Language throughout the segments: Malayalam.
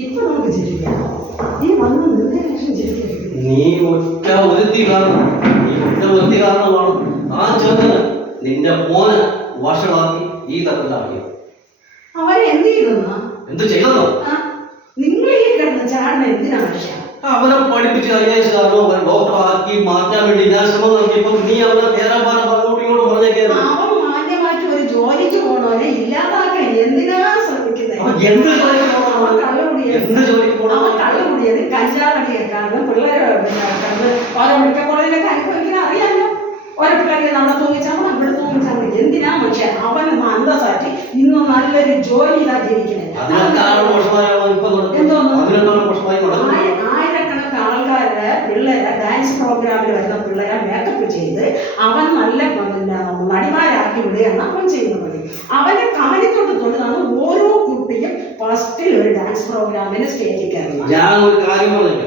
ഇപ്പൊ നമുക്ക് ചിരിക്കാം. നീ വന്ന് നിന്റെ ലക്ഷം ചിരിക്കരുത്. നീ ഒറ്റ ഒരുത്തി കാരണം ആ ചെറുക്കന് നിന്റെ മോനെ വഷളാക്കി ഈ തരത്തിലാക്കിയത്. അവനെ എന്ത് ചെയ്തെന്നാ? എന്ത് ചെയ്തെന്നോ? നിങ്ങൾ ഈ കിടന്ന് ചാടുന്ന എന്തിനാ മനുഷ്യ? അവനെ പഠിപ്പിച്ച് കഴിഞ്ഞാൽ ഡോക്ടർ ആക്കി മാറ്റാൻ വേണ്ടി ഞാൻ ശ്രമം നടത്തിയപ്പോൾ നീ അവനെ തേരാപാരം അങ്ങോട്ടും ഇങ്ങോട്ടും പറഞ്ഞേക്കായിരുന്നു. അവൻ മാന്യമായിട്ട് ഒരു ജോലിക്ക് പോണവനെ ഇല്ലാതാക്കാൻ എന്തിനാ ശ്രമിക്കുന്നത്? കള്ളുകൂടിയത് കഞ്ചാവടിയേക്കാളും പിള്ളേരെ ഓരോ മെഡിക്കൽ കോളേജിലൊക്കെ അനുഭവിക്കുന്ന അറിയാമല്ലോ. ഓരോ പിള്ളേരെ നമ്മളെ തൂങ്ങിച്ചാൽ ഇവിടെ തൂങ്ങിച്ചാൽ മതി. എന്തിനാ മനുഷ്യൻ അവൻ അന്തസ്സായിട്ട് ഇന്ന് നല്ലൊരു ജോലിയിലാ ജീവിക്കണേ. ആയിരക്കണക്കിന് ആൾക്കാരുടെ പിള്ളേരെ ഡാൻസ് പ്രോഗ്രാമിൽ വരുന്ന പിള്ളേരെ മേക്കപ്പ് ചെയ്ത് അവൻ നല്ല നടിമാരാക്കി വിടുകയാണ് അവൻ ചെയ്യുന്നത്. അവന്റെ കാലിത്തോട്ട് തൊട്ടാണ് ഓരോ കുട്ടിയും ഫസ്റ്റിൽ ഒരു ഡാൻസ് പ്രോഗ്രാമിന് സ്റ്റേജിൽ കയറുന്നത്. ഞാൻ ഒരു കാര്യം പറഞ്ഞില്ല,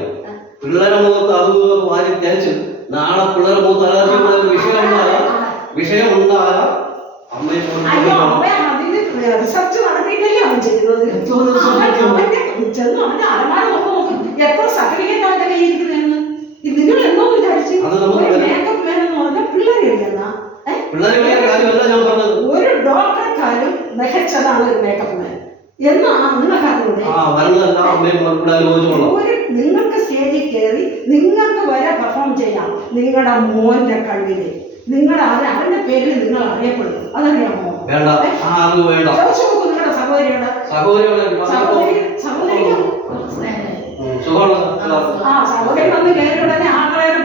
പിള്ളേരെ മുഖത്ത് അതുപോലെ വാരി തേച്ച് നാളെ പിള്ളേരെ മുഖത്ത് വിഷയമുണ്ടായ അതിന് റിസർച്ച് നടത്തിയിട്ടല്ലേ അവൻ ചെയ്യുന്നത്. ചെന്ന് അവന്റെ അലമാര നോക്കും എത്ര സർട്ടിഫിക്കറ്റ് അവന്റെ കയ്യിരിക്കുന്നതെന്ന്. നിങ്ങൾ എന്നോ വിചാരിച്ചു മേക്കപ്പ് മാൻ എന്ന് പറഞ്ഞാൽ പിള്ളേരെന്നാ ഒരു ഡോക്ടറെക്കാളും മികച്ചതാണ് ഒരു മേക്കപ്പ് മാൻ എന്നാണ് നിങ്ങൾക്ക് സ്റ്റേജിൽ കയറി നിങ്ങൾക്ക് വരെ പെർഫോം ചെയ്യാം. നിങ്ങളുടെ മോന്റെ കഴിവില് നിങ്ങളുടെ അവന്റെ പേരിൽ നിങ്ങൾ അറിയപ്പെടുന്നു. അതറിയാമോ? ചോദിച്ചു നോക്കൂ നിങ്ങളുടെ സഹോദരിയുടെ സഹോദരി വന്ന് കയറി ഉടനെ ആങ്ങളേരും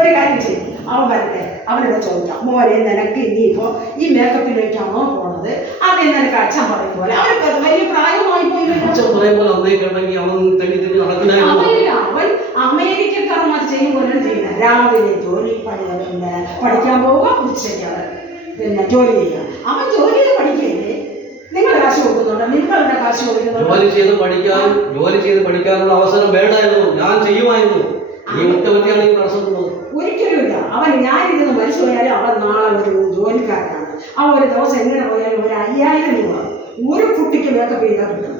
ഒരു കാര്യം ചെയ്യും. അവൻ വരട്ടെ, അവനോട് ചോദിക്കാം, മോനെ നിനക്ക് ഇനിയിപ്പോ ഈ മേക്കപ്പിലേക്കാണോ പോണത്? അതേ നിനക്ക് അച്ഛൻ പറയും പോലെ അവർക്ക് വലിയ പ്രായമായി പോയില്ല. അവൻ അമേരിക്കക്കാരന്മാർ ചെയ്യും പോലെ ചെയ്യുന്നത്. രാവിലെ ജോലി പഠിക്കാൻ പോവുക, ഉച്ചയ്ക്ക് പിന്നെ ജോലി ചെയ്യുക. അവൻ ജോലി ചെയ്ത് പഠിക്കല്ലേ? നിങ്ങൾ കാശ് കൊടുക്കുന്നുണ്ടോ? നിങ്ങളുടെ കാശ് കൊടുക്കുന്നുണ്ടോ? ജോലി ചെയ്ത് പഠിക്കാനുള്ള അവസരം വേണ്ടായിരുന്നു, ഞാൻ ചെയ്യുമായിരുന്നു. ഒരിക്കലുമില്ല. അവൻ ഞാനിരുന്ന് മരിച്ചു പോയാലും അവൻ നാളെ ഒരു ജോലിക്കാരനാണ്. അവൻ ഒരു ദിവസം എങ്ങനെ പോയാലും ഒരു 5000 രൂപ ഒരു കുട്ടിക്ക് മേക്കപ്പ് ചെയ്താൽ കിട്ടും.